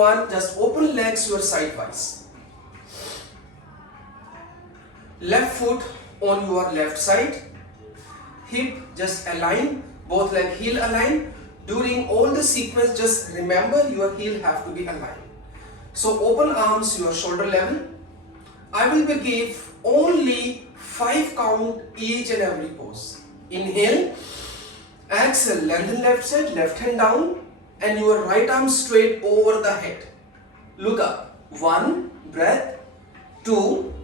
One, just open legs your sidewise. Left foot on your left side. Hip just align, both leg heel align. During all the sequence, just remember your heel have to be aligned. So open arms your shoulder level. I will be give only 5 count each and every pose. Inhale, exhale, lengthen left side, left hand down, and your right arm straight over the head. Look up. 1, breath, 2,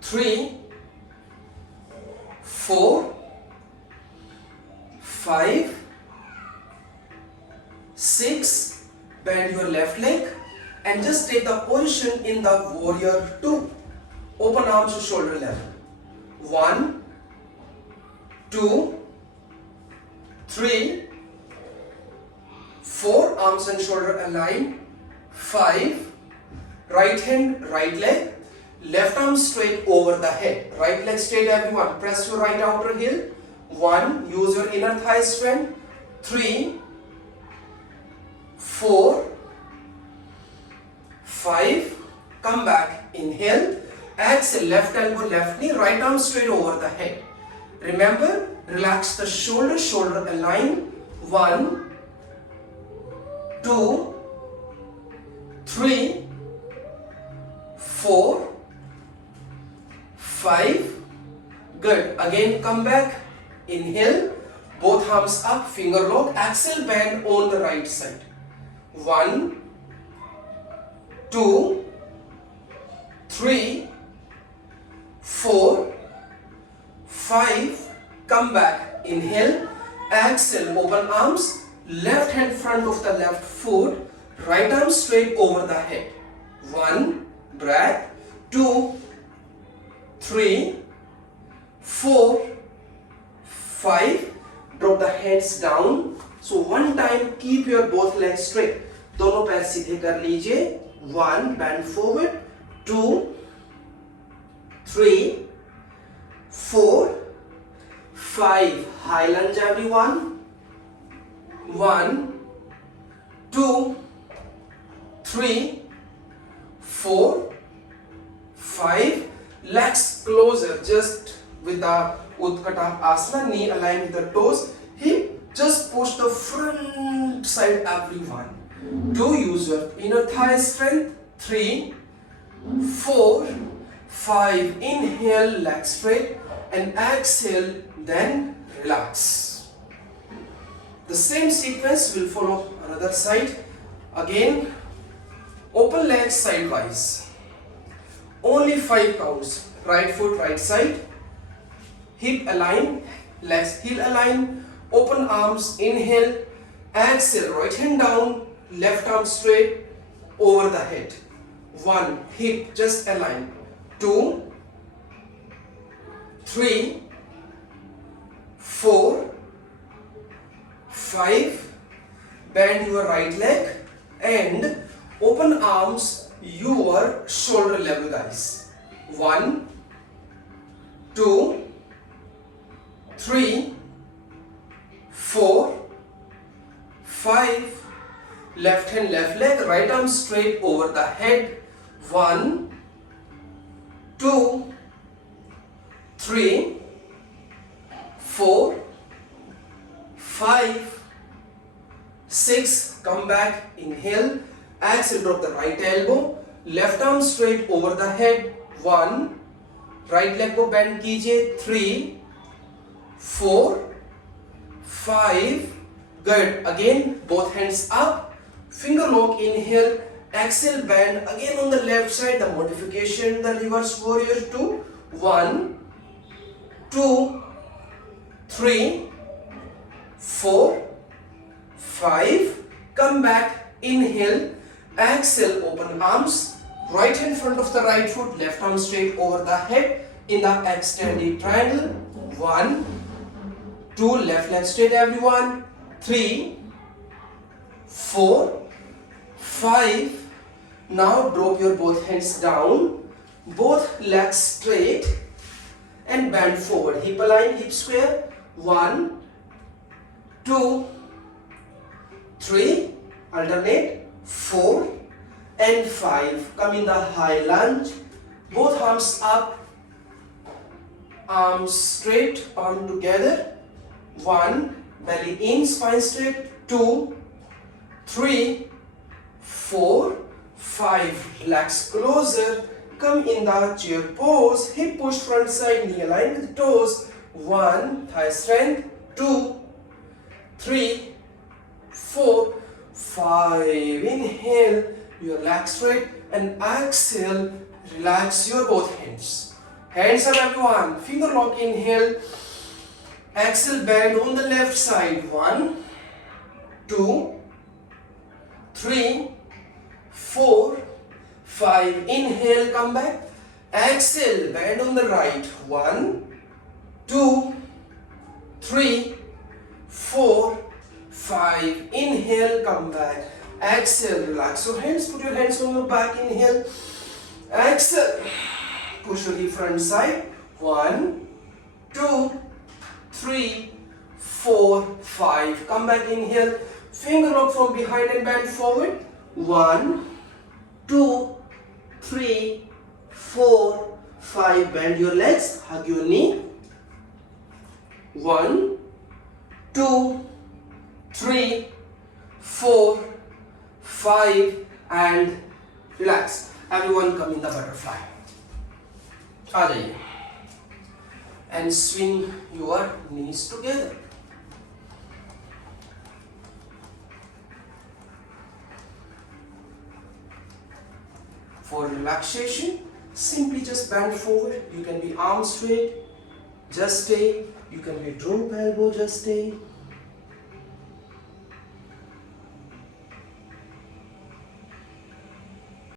3, 4, 5, 6, bend your left leg and just take the position in the warrior 2. Open arms to shoulder level. 1, 2, 3, 4, arms and shoulder aligned. 5, right hand, right leg, left arm straight over the head. Right leg straight, everyone. Press your right outer heel. 1, use your inner thigh strength. 3, 4, 5, come back, inhale, exhale, left elbow, left knee, right arm straight over the head. Remember, relax the shoulder, shoulder align. 1, 2, 3, 4, 5, good. Again come back, inhale, both arms up, finger lock, exhale, bend on the right side. 1, 2, 3, 4, 5, come back, inhale, exhale, open arms, left hand front of the left foot, right arm straight over the head. 1, breath, 2, 3, 4, 5, drop the heads down. So one time keep your both legs straight. दोनों पैर सीधे कर लीजिए. 1, bend forward, 2, 3, 4, 5, high lunge everyone. 1, 2, 3, 4, 5, legs closer just with the Utkata Asana, knee aligned with the toes, hip, just push the front side everyone. 2, use your inner thigh strength. 3, 4, 5, inhale, legs straight and exhale, then relax. The same sequence will follow another side. Again, open legs sidewise. Only 5 counts. Right foot, right side. Hip align, legs heel align. Open arms, inhale, exhale, right hand down, left arm straight over the head. 1, hip just align. 2, 3, 4, 5, bend your right leg and open arms your shoulder level, guys. 1, 2, 3, 4, 5, left hand, left leg, right arm straight over the head. 1, 2, 3, 4, 5, 6, come back, inhale, exhale, drop the right elbow, left arm straight over the head. 1, right leg को bend कीजिए. 3, 4, 5, good. Again, both hands up, finger lock, inhale, exhale, bend. Again on the left side, the modification, the reverse warrior 2. 1, 2, 3, 4, 5, come back, inhale, exhale, open arms, right in front of the right foot, left arm straight over the head in the extended triangle. 1, 2, left leg straight everyone. 3, 4, 5. Now drop your both hands down, both legs straight and bend forward. Hip align, hip square. 1, 2, 3, alternate. 4 and 5. Come in the high lunge. Both arms up, arms straight, palm together. 1, belly in, spine straight. 2, 3, 4, 5. Relax closer. Come in the chair pose. Hip push front side, knee aligned with toes. 1, thigh strength. 2, 3, 4, 5. Inhale, your legs straight, and exhale, relax your both hands. Hands up everyone. Finger lock, inhale. Exhale, bend on the left side. 1, 2, 3, 4, 5. Inhale, come back. Exhale, bend on the right. 1, 2, 3, 4, 5. Inhale, come back. Exhale, relax your hands. Put your hands on your back. Inhale. Exhale. Push your hip front side. 1, 2, 3, 4, 5. Come back. Inhale. Finger lock from behind and bend forward. 1, 2, 3, 4, 5. Bend your legs. Hug your knee. 1, 2, 3, 4, 5, and relax. Everyone come in the butterfly. आ जाइए. And swing your knees together. For relaxation, simply just bend forward. You can be arms straight, just stay. You can be drop elbow, just stay.